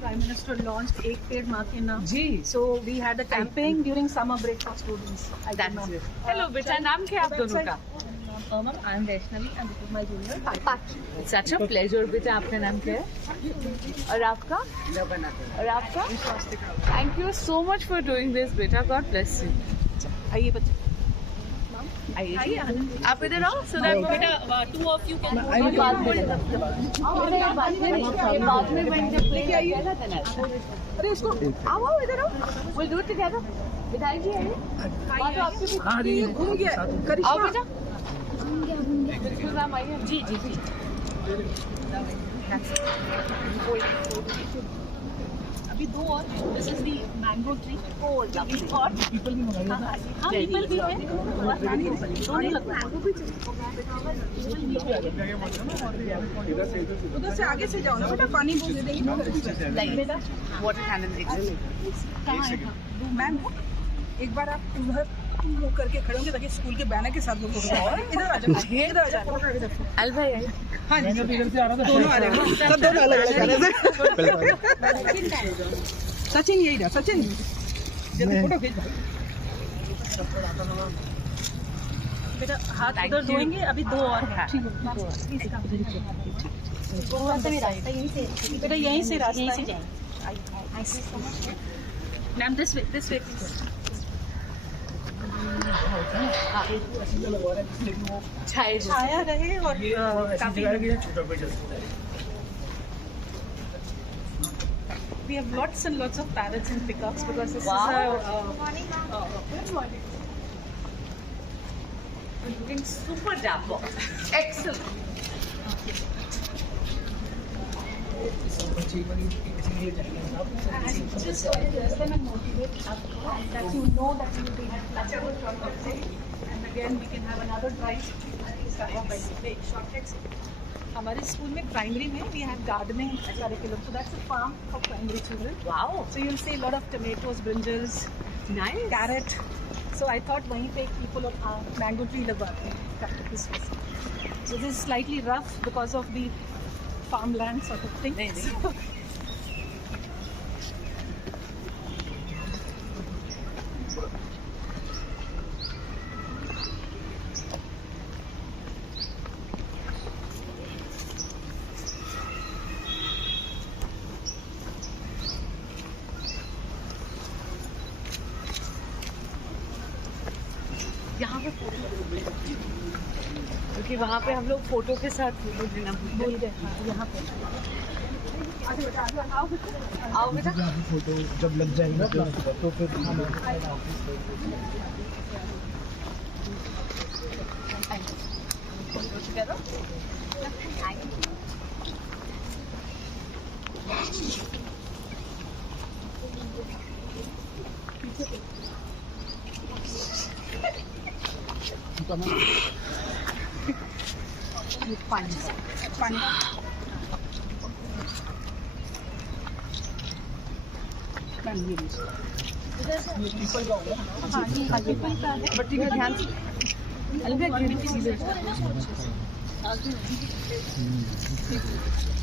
Prime Minister launched Ek Ped Maa Ke Naam. Ji. So we had a campaign during summer break for students. That's it. Hello बेटा, नाम क्या है आप दोनों का? Ma'am, I am Vaishnavi and this is my junior. It's such a pleasure बेटा, आपका नाम क्या है? और आपका? और आपका? Thank you so much for doing this बेटा, God bless you. आइए बच्चे. आइए आप इधर आओ so that बेटा two of you can बाद में when the play आइएगा then अरे उसको आओ इधर आओ, we'll do it together. विधायक जी आइए. वहाँ तो आपके ये घूम गया. आओ करिश्मा. बेटा. मैम आइए. जी जी जी. अभी दो और. This is the mango tree. Oh, lovely. और people भी मंगाइए. हाँ people भी हैं. दोनों लगता है. उधर से आगे से जाओ ना बेटा, पानी दे देंगे. बेटा वाटर कैनन देखिए. मैम एक बार आप उधर मुंह करके खड़े होंगे ताकि स्कूल के बैनर के साथ लोग इधर आ जाओ. इधर आ जाओ. अल भाई आइए. हाँ जी दोनों आ रहे हैं. सब दोनों अलग अलग आ रहे हैं. सचिन यही रहा. सचिन जल्दी फोटो खींच. बेटा हाथ उधर धोएंगे. अभी दो और हैं. बेटा यहीं से रास्ता है. मैम दिस वे छाया रहे और काफी. We have lots and lots of parrots and peacocks because this is a looking super dapper. Excellent. just them and motivate us that you know that you will be having a short day, and again we can have another drive. हमारे school में primary में we have gardening curriculum, so that's a farm for primary children. Wow. So you'll see a lot of tomatoes, brinjals, Nice. carrot. So I thought वहीं पे people of mango tree लगवाते हैं. This was. So this is slightly rough because of the farmland sort of thing. यहाँ पे photo क्योंकि वहाँ पे हम लोग फोटो के साथ फोटो लेना भूल गए. यहाँ पे आओ बेटा. फोटो जब लग जाएगा तो फिर पानी बट्टी का ध्यान से.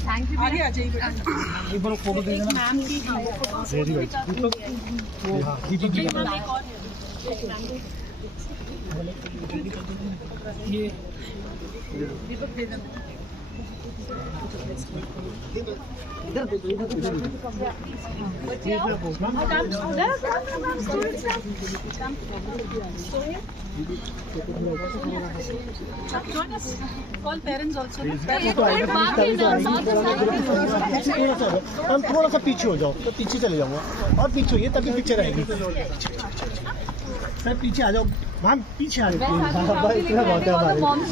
Thank you. आगे आ जाइए बेटा. एक बार फोटो दे देना. मैम की ये दीपक दे देना. Join us. Call parents also. हम थोड़ा सा पीछे हो जाओ तो पीछे चले जाऊंगा और पीछे होइए तभी पिक्चर आएगी. सर पीछे आ जाओ मैम. पीछे आ जाओ.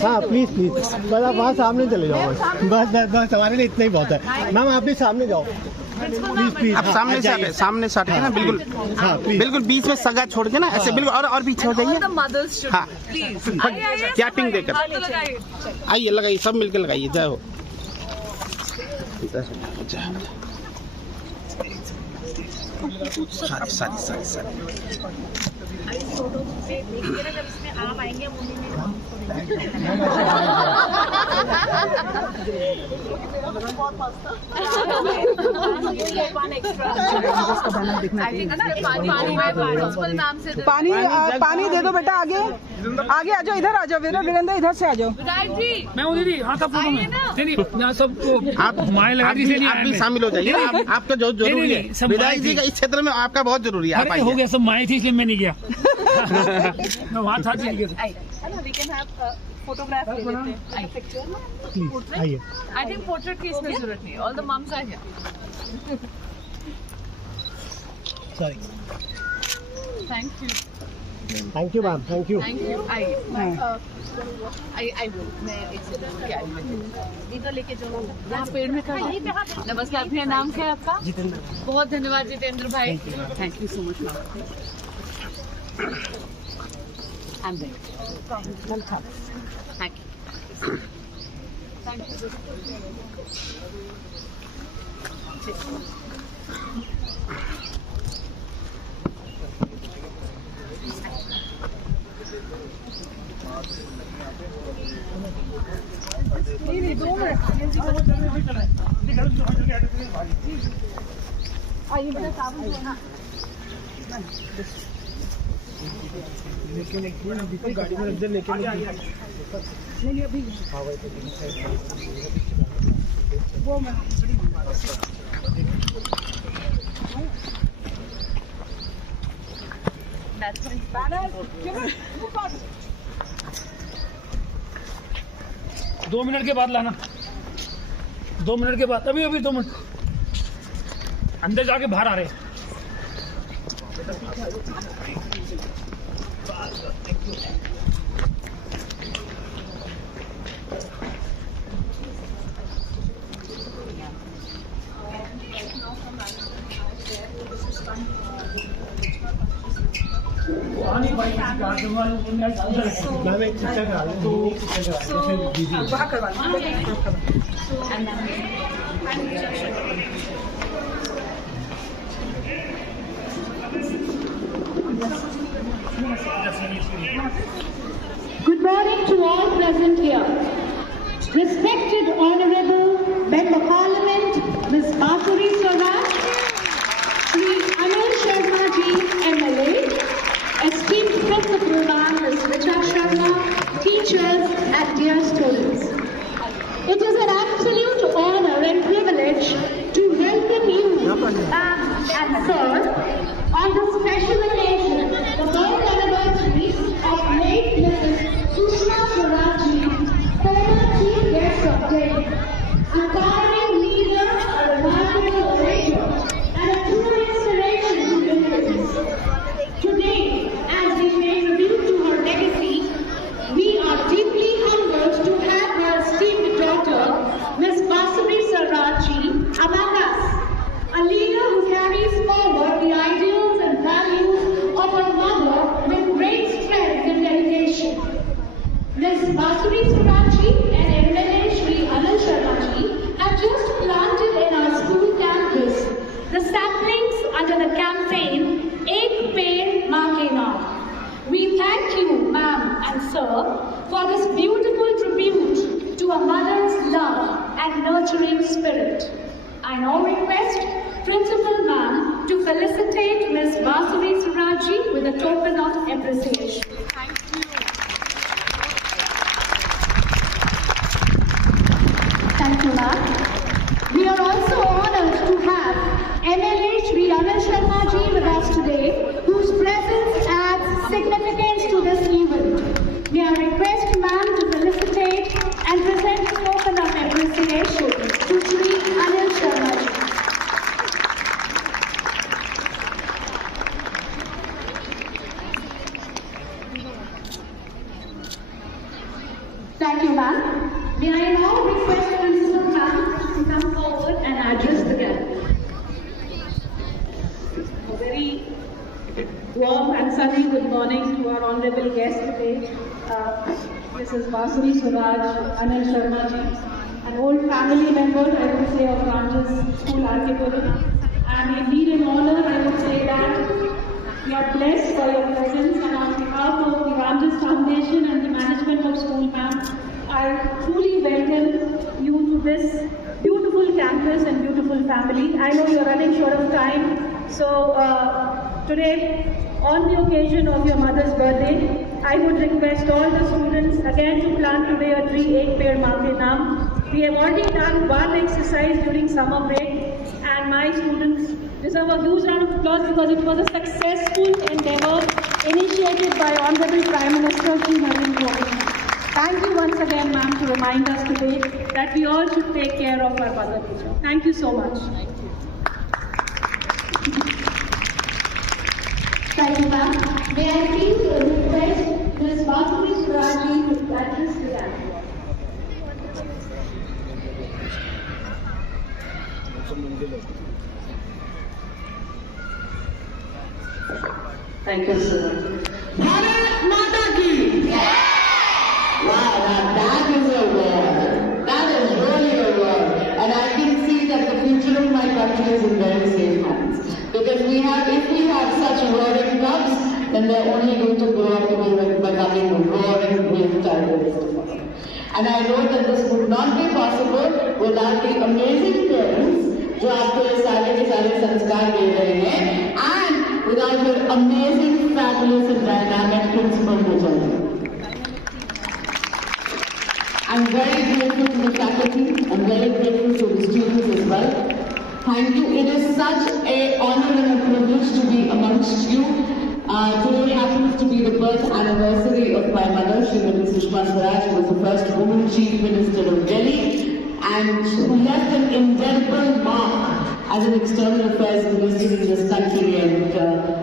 हाँ प्लीज प्लीज बस आप वहाँ सामने चले जाओ. बस हमारे लिए इतना ही बहुत है. मैम आप भी सामने जाओ प्लीज प्लीज. आप सामने से सामने से हटे ना बिल्कुल. हाँ बिल्कुल बीच में सगा छोड़ के ना ऐसे बिल्कुल और पीछे हो जाइए. हाँ कैपिंग देकर आइए. लगाइए सब मिलकर लगाइए. जय हो. सारी देखिए ना जब इसमें आम आएंगे मुंडी में. बहुत पास था one extra I think पानी में प्रिंसिपल नाम से पानी दे दो बेटा। आगे आगे आ जाओ, इधर आ जाओ वीरेंद्र, इधर से आ जाओ। विधायक जी मैं हूँ दीदी, हाँ सब फोटो में नहीं यहाँ सबको आप माए लगा आप भी शामिल हो जाइए। आपका जो जरूरी है विधायक जी का इस क्षेत्र में आपका बहुत जरूरी है। आप हो गया, सब माए थी इसलिए मैं नहीं गया। मैं वहाँ था चली गया। we can have photograph ले लेते हैं picture आइए। I think portrait की इसमें जरूरत नहीं। All the moms are here. Sorry, Thank you. Thank you ma'am, thank you. Thank you. I will. मैं एक सेकंड क्या इधर लेके जाओ यहाँ पेड़ में खड़ा। नमस्कार भैया, नाम क्या है आपका? जितेंद्र। बहुत धन्यवाद जितेंद्र भाई। Thank you so much ma'am. I'm there. Welcome. Thank you. Thank you. नहीं 2 मिनट आइए बेटा, साबुन जो है ना लेकिन एक मिनट गाड़ी में अंदर लेके नहीं अभी वो मैं दो मिनट के बाद लाना, 2 मिनट के बाद। अभी 2 मिनट अंदर जाके बाहर आ रहे। मैम एक पिक्चर करा लो, फिर दीदी वहाँ करवा लो। Good morning to all present here. Respected Honorable Member of Parliament, Ms. Basuri Swaraj, Shri Anil Sharma ji, MLA, esteemed Principal Ma'am, Ms. Richa Sharma, teachers and dear students. It is an absolute honor and privilege to welcome you, ma'am and sir, on the special occasion, the birth anniversary of late Mrs. Sushma Swaraj ji, former Chief Guest of Delhi, a towering leader, a remarkable orator, and a true inspiration to millions. Today, as we pay tribute to her legacy, we are deeply humbled to have her esteemed daughter, Ms. Basuri Swaraj ji, among us, a leader who carries forward the ideals and values of her mother with great strength and dedication. Ms. Basuri Swaraj ji and MLA Shri Anil Sharma ji have just planted in our school campus the saplings under the campaign Ek Peड़ Maa Ke Naam. We thank you, ma'am and sir, for this beautiful tribute to a mother's love and nurturing spirit. I now request Principal Ma'am to felicitate Ms. Basuri Swaraj ji with a token of appreciation. Thank you, ma'am. We are also honored to have MLA Shri Anil Sharma ji with us today, whose presence adds significance to this event. May I request ma'am to felicitate and present a token of appreciation to Shri Anil Sharma ji. Thank you, ma'am. May I now request Principal ma'am to come forward and address the gathering. A very warm and sunny good morning to our honorable guest today, Mrs. Basuri Swaraj, Anil Sharma ji, an old family member, I would say, of Ranjas School Archipelago. And indeed an honor, I would say that we are blessed by your presence, and on behalf of the Ranjas Foundation and the management of School Ma'am, I truly welcome you to this beautiful campus and beautiful family. I know you're running short of time, so today, on the occasion of your mother's birthday, I would request all the students again to plant today a tree, ek ped maa ke naam. We have already done one exercise during summer break, and my students deserve a huge round of applause because it was a successful endeavor initiated by Honorable Prime Minister Shri Narendra Modi. Thank you once again, ma'am, to remind us today that we all should take care of our mother nature. Thank you so much. Thank you, ma'am. May I please request Ms. Basuri Suraji to address the gathering. Thank you, sir. Bharat Mata ki! Wow, now that is a word. That is really a word. And I can see that the future of my country is in very safe hands. Because if we have such roaring cubs, then they're only going to grow up to be becoming roaring brave tigers. And I know that this would not be possible without the amazing parents जो आपको ये सारे के सारे संस्कार दे रहे हैं, and without your amazing, fabulous and dynamic principal teacher. I'm very grateful to the faculty. I'm very grateful to the students as well. Thank you. It is such an honor and a privilege to be amongst you. Today happens to be the birth anniversary of my mother, Srimati Sushma Swaraj, who was the first woman chief minister of Delhi, and who left an indelible mark as an external affairs minister in this country and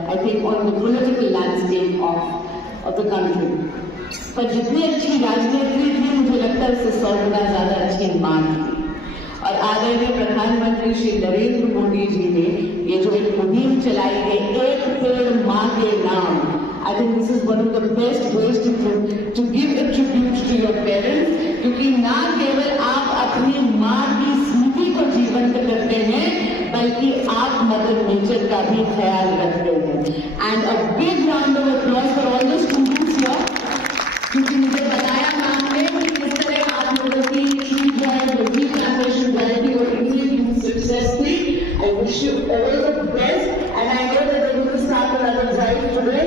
I think on the political landscape of the country. पर जितनी अच्छी राजनीति थी, मुझे लगता है इससे 100 गुना ज्यादा अच्छी मां थी. और आदरणीय प्रधानमंत्री श्री नरेंद्र मोदी जी ने ये जो एक मुहिम चलाई है, एक पेड़ मां के नाम, I think this is one of the best ways to give a tribute to your parents, क्योंकि ना केवल आप अपनी माँ की स्मृति को जीवंत करते हैं, बल्कि आप मदर नेचर का भी ख्याल रखते हैं. And a big round of applause for all the students here, क्योंकि मुझे बताया मैम ने कि किस तरह आप लोगों की tree drive, tree plantation drive की और इतनी successfully. I wish you all the best, and I know that we're going to start another drive today.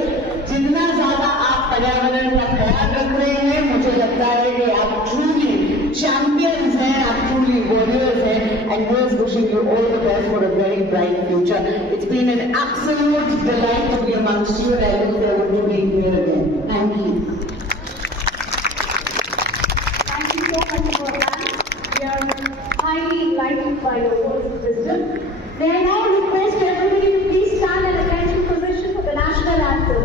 जितना ज्यादा आप पर्यावरण का ख्याल रख रहे हैं, मुझे लगता है कि आप truly champions हैं, आप truly warriors हैं, and we're wishing you all the best for a very bright future. It's been an absolute delight to be amongst you, and I look forward to being here again. Thank you. Thank you so much for that. We are highly enlightened by your words of wisdom. May I now request everybody to please stand at attention position for the national anthem.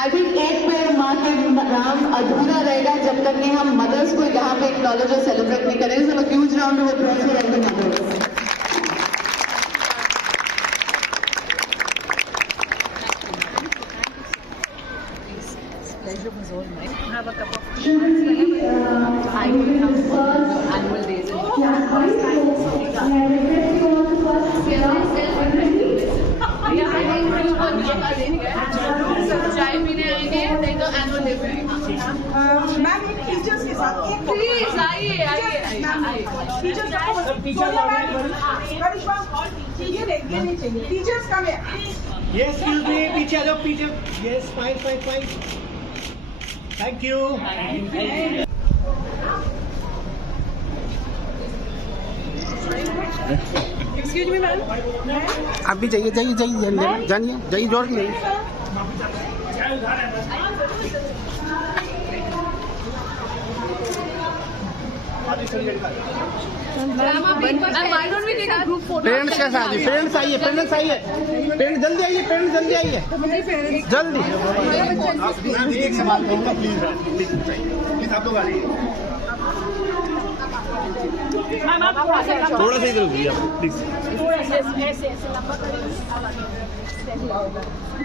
I think एक पेड़ माँ के नाम अधूरा रहेगा जब तक कि हम मदर्स को यहाँ पे एक्नॉलेज और सेलिब्रेट नहीं करेंगे. So a huge round of applause for all the mothers. Pleasure was all mine. Have a cup of I will have annual days. चाय पीने आएंगे, नहीं तो एनुअल डे पे आएंगे. मैम एक टीचर्स के साथ प्लीज आइए. टीचर्स ये नहीं चाहिए टीचर्स कम है ये एक्सक्यूज मी पीछे आ जाओ पीछे yes fine thank you excuse me ma'am आप भी जाइए जाइए जोर की नहीं। पेरेंट्स के साथ पेरेंट्स आइए पेरेंट्स जल्दी आइए जल्दी प्लीज आप लोग आ जाइए थोड़ा सा इधर रुकिए प्लीज।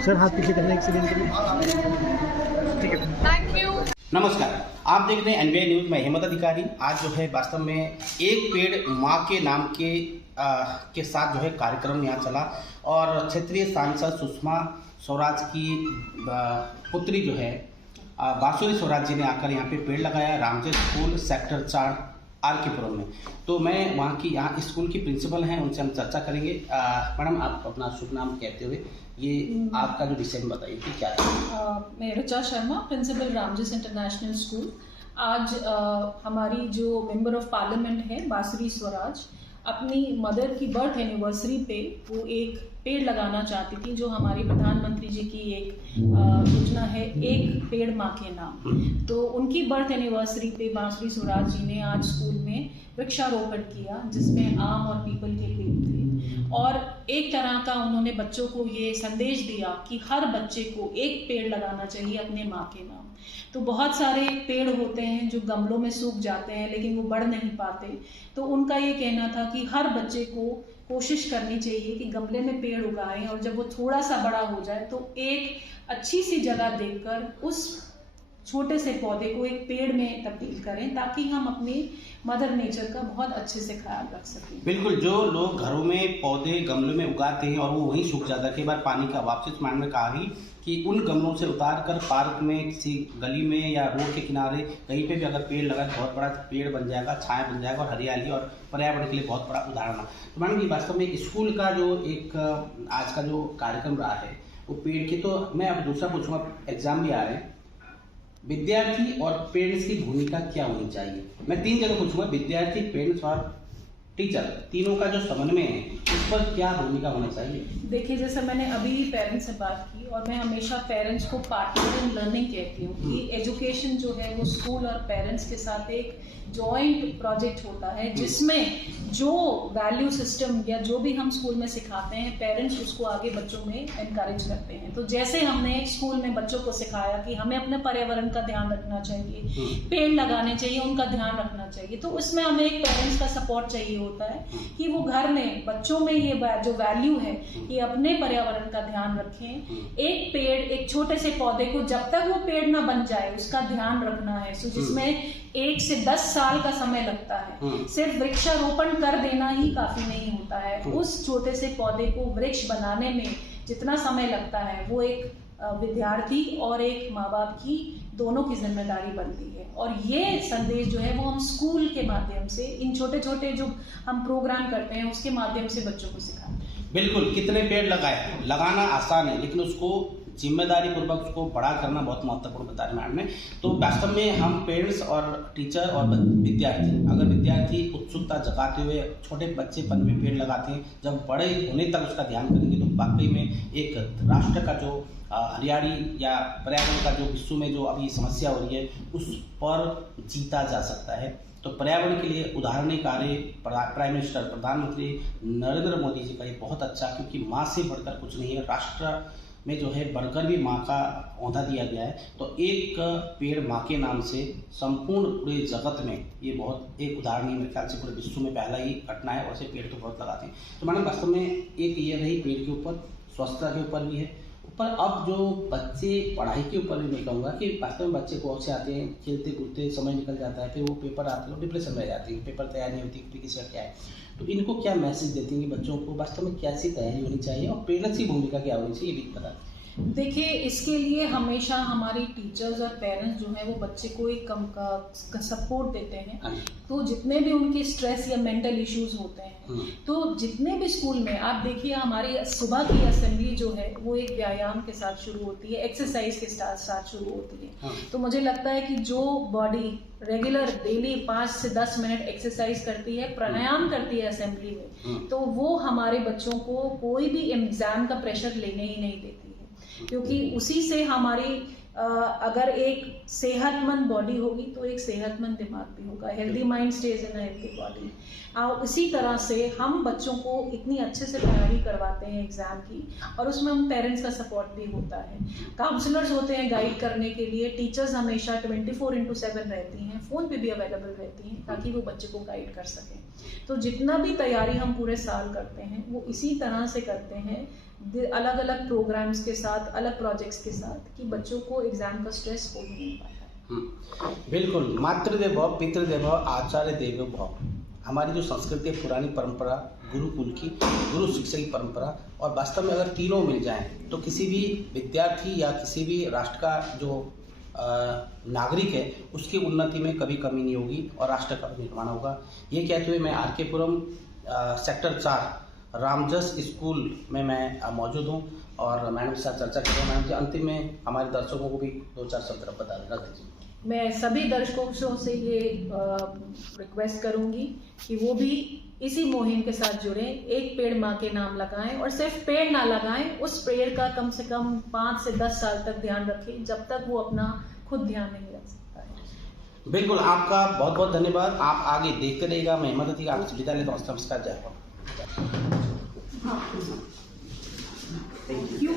सर हाथ पीछे करना एक सेकंड के लिए ठीक है थैंक यू। नमस्कार, आप देख रहे हैं एनबीआई न्यूज में हेमंत अधिकारी। आज जो है वास्तव में एक पेड़ माँ के नाम के साथ जो है कार्यक्रम यहाँ चला और क्षेत्रीय सांसद सुषमा स्वराज की पुत्री जो है बांसुरी स्वराज जी ने आकर यहाँ पे पेड़ लगाया रामजय स्कूल सेक्टर 4 आर.के.पुरम में। तो मैं वहाँ की यहाँ स्कूल की प्रिंसिपल हैं, उनसे हम चर्चा करेंगे। मैडम आप अपना शुभ नाम कहते हुए ये आपका जो विषय में बताइए कि क्या है। मैं Richa Sharma, principal Ramjas international school. आज हमारी जो मेंबर ऑफ पार्लियामेंट है बांसुरी स्वराज अपनी मदर की बर्थ एनिवर्सरी पे वो एक पेड़ लगाना चाहती थी, जो हमारी प्रधानमंत्री जी की एक योजना है एक पेड़ माँ के नाम। तो उनकी बर्थ एनिवर्सरी पे बांसुरी स्वराज जी ने आज स्कूल में वृक्षारोपण किया, जिसमें आम और पीपल के पेड़ थे और एक तरह का उन्होंने बच्चों को ये संदेश दिया कि हर बच्चे को एक पेड़ लगाना चाहिए अपने माँ के नाम। तो बहुत सारे पेड़ होते हैं जो गमलों में सूख जाते हैं लेकिन वो बढ़ नहीं पाते, तो उनका ये कहना था कि हर बच्चे को कोशिश करनी चाहिए कि गमले में पेड़ उगाएं और जब वो थोड़ा सा बड़ा हो जाए तो एक अच्छी सी जगह देखकर उस छोटे से पौधे को एक पेड़ में तब्दील करें, ताकि हम अपनी मदर नेचर का बहुत अच्छे से ख्याल रख सकें। बिल्कुल, जो लोग घरों में पौधे गमलों में उगाते हैं और वो वहीं सूख जाता है, कई बार पानी का अभाव से मैडम ने कहा ही कि उन गमलों से उतार कर पार्क में किसी गली में या रोड के किनारे कहीं पे भी अगर पेड़ लगा तो बहुत बड़ा पेड़ बन जाएगा, छाया बन जाएगा और हरियाली और पर्यावरण के लिए बहुत बड़ा उदाहरण है। तो मैडम ये वास्तव में स्कूल का जो एक आज का जो कार्यक्रम रहा है वो पेड़ की, तो मैं अब दूसरा पूछूंगा, एग्जाम भी आ रहे हैं, विद्यार्थी और पेरेंट्स की भूमिका क्या होनी चाहिए? मैं 3 जगह पूछूंगा, विद्यार्थी, पेरेंट्स और टीचर, तीनों का जो समन्वय है उस पर क्या भूमिका होना चाहिए? देखिए, जैसे मैंने अभी पेरेंट्स से बात की और मैं हमेशा पेरेंट्स को पार्टनर इन लर्निंग कहती हूँ कि एजुकेशन जो है वो स्कूल और पेरेंट्स के साथ एक जॉइंट प्रोजेक्ट होता है, जिसमें जो वैल्यू सिस्टम या जो भी हम स्कूल में सिखाते हैं पेरेंट्स उसको आगे बच्चों में एनकरेज करते हैं। तो जैसे हमने स्कूल में बच्चों को सिखाया कि हमें अपने पर्यावरण का ध्यान रखना चाहिए, पेड़ लगाने चाहिए, उनका ध्यान रखना चाहिए, तो उसमें हमें एक पेरेंट्स का सपोर्ट चाहिए होता है कि वो घर में बच्चों में ये जो वैल्यू है कि अपने पर्यावरण का ध्यान रखें। एक पेड़, एक छोटे से पौधे को जब तक वो पेड़ ना बन जाए उसका ध्यान रखना है। सो जिसमें 1 से 10 साल का समय लगता है। सिर्फ वृक्षारोपण कर देना ही काफी नहीं होता है। उस छोटे से पौधे को वृक्ष बनाने में जितना समय लगता है वो एक विद्यार्थी और एक माँ बाप की दोनों की जिम्मेदारी बनती है। और ये संदेश जो है वो हम स्कूल के माध्यम से इन छोटे छोटे जो हम प्रोग्राम करते हैं उसके माध्यम से बच्चों को सिखाते हैं। बिल्कुल, कितने पेड़ लगाए, लगाना आसान है लेकिन उसको जिम्मेदारी पूर्वक उसको बड़ा करना बहुत महत्वपूर्ण बता रहे मैडम ने। तो वास्तव में हम पेरेंट्स और टीचर और विद्यार्थी, अगर विद्यार्थी उत्सुकता जगाते हुए छोटे बच्चेपन में पेड़ लगाते हैं, जब बड़े होने तक उसका ध्यान करेंगे तो वाकई में एक राष्ट्र का जो हरियाली या पर्यावरण का जो विश्व में जो अभी समस्या हो रही है उस पर जीता जा सकता है। तो पर्यावरण के लिए उदाहरणीय कार्य प्राइम मिनिस्टर प्रधानमंत्री नरेंद्र मोदी जी का ये बहुत अच्छा, क्योंकि माँ से बढ़कर कुछ नहीं है, राष्ट्र में जो है बढ़कर भी माँ का ओहदा दिया गया है। तो एक पेड़ माँ के नाम से संपूर्ण पूरे जगत में ये बहुत एक उदाहरणीय, मेरे ख्याल से पूरे विश्व में पहला ही घटना है। वैसे पेड़ तो बहुत लगाते हैं। तो मैडम वास्तव में एक ये रही पेड़ के ऊपर, स्वच्छता के ऊपर भी है, ऊपर अब जो बच्चे पढ़ाई के ऊपर भी मैं कहूँगा कि वास्तव में बच्चे को से आते हैं, खेलते कूदते समय निकल जाता है, फिर वो पेपर आते हैं, डिप्रेशन में जाती है, पेपर तैयार नहीं होती, फिर किसी का क्या है। तो इनको क्या मैसेज देती हैं कि बच्चों को वास्तव में कैसी तैयारी होनी चाहिए और पेरेंट्स की भूमिका क्या होनी चाहिए, ये भी बता दें। देखिए, इसके लिए हमेशा हमारी टीचर्स और पेरेंट्स जो है वो बच्चे को एक कम का सपोर्ट देते हैं। तो जितने भी उनके स्ट्रेस या मेंटल इश्यूज होते हैं, तो जितने भी स्कूल में आप देखिए, हमारी सुबह की असेंबली जो है वो एक व्यायाम के साथ शुरू होती है, एक्सरसाइज के साथ शुरू होती है। तो मुझे लगता है कि जो बॉडी रेगुलर डेली 5 से 10 मिनट एक्सरसाइज करती है, प्राणायाम करती है असेंबली में, तो वो हमारे बच्चों को कोई भी एग्जाम का प्रेशर लेने ही नहीं देती है, क्योंकि उसी से हमारी अगर एक सेहतमंद बॉडी होगी तो एक सेहतमंद दिमाग भी होगा। Healthy mind stage in a healthy body. इसी तरह से हम बच्चों को इतनी अच्छे से तैयारी करवाते हैं एग्जाम की, और उसमें हम पेरेंट्स का सपोर्ट भी होता है, काउंसलर्स होते हैं गाइड करने के लिए, टीचर्स हमेशा 24/7 रहती हैं, फ़ोन पे भी अवेलेबल रहती हैं ताकि वो बच्चे को गाइड कर सकें। तो जितना भी तैयारी हम पूरे साल करते हैं वो इसी तरह से करते हैं, अलग अलग प्रोग्राम्स के साथ, अलग प्रोजेक्ट्स के साथ, कि बच्चों को एग्जाम का स्ट्रेस हो भी नहीं पाता है। बिल्कुल। मातृदेवो भव, पितृदेवो भव, आचार्य देवो भव। हमारी जो संस्कृति है, पुरानी परंपरा, गुरुकुल की, गुरु शिक्षा की परंपरा, और वास्तव में अगर तीनों मिल जाएं तो किसी भी विद्यार्थी या किसी भी राष्ट्र का जो नागरिक है उसकी उन्नति में कभी कमी नहीं होगी और राष्ट्र का निर्माण होगा। ये कहते हुए मैं आर.के. पुरम सेक्टर 4 रामजस स्कूल में मैं मौजूद हूँ और मैडम के साथ चर्चा कर रहा हूँ। मैडम जी, अंतिम में हमारे दर्शकों को भी 2-4 शब्द बता दीजिए। मैं सभी दर्शकों से ये रिक्वेस्ट करूंगी कि वो भी इसी मुहिम के साथ जुड़ें। एक पेड़ माँ के नाम लगाएं, और सिर्फ पेड़ ना लगाएं, उस पेड़ का कम से कम 5 से 10 साल तक ध्यान रखें, जब तक वो अपना खुद ध्यान नहीं रख सकता है। बिल्कुल, आपका बहुत बहुत धन्यवाद। आप आगे देखते रहिएगा। मैं हिम्मत थी आपसे विदा लेता हूँ। नमस्कार, जय थैंक यू।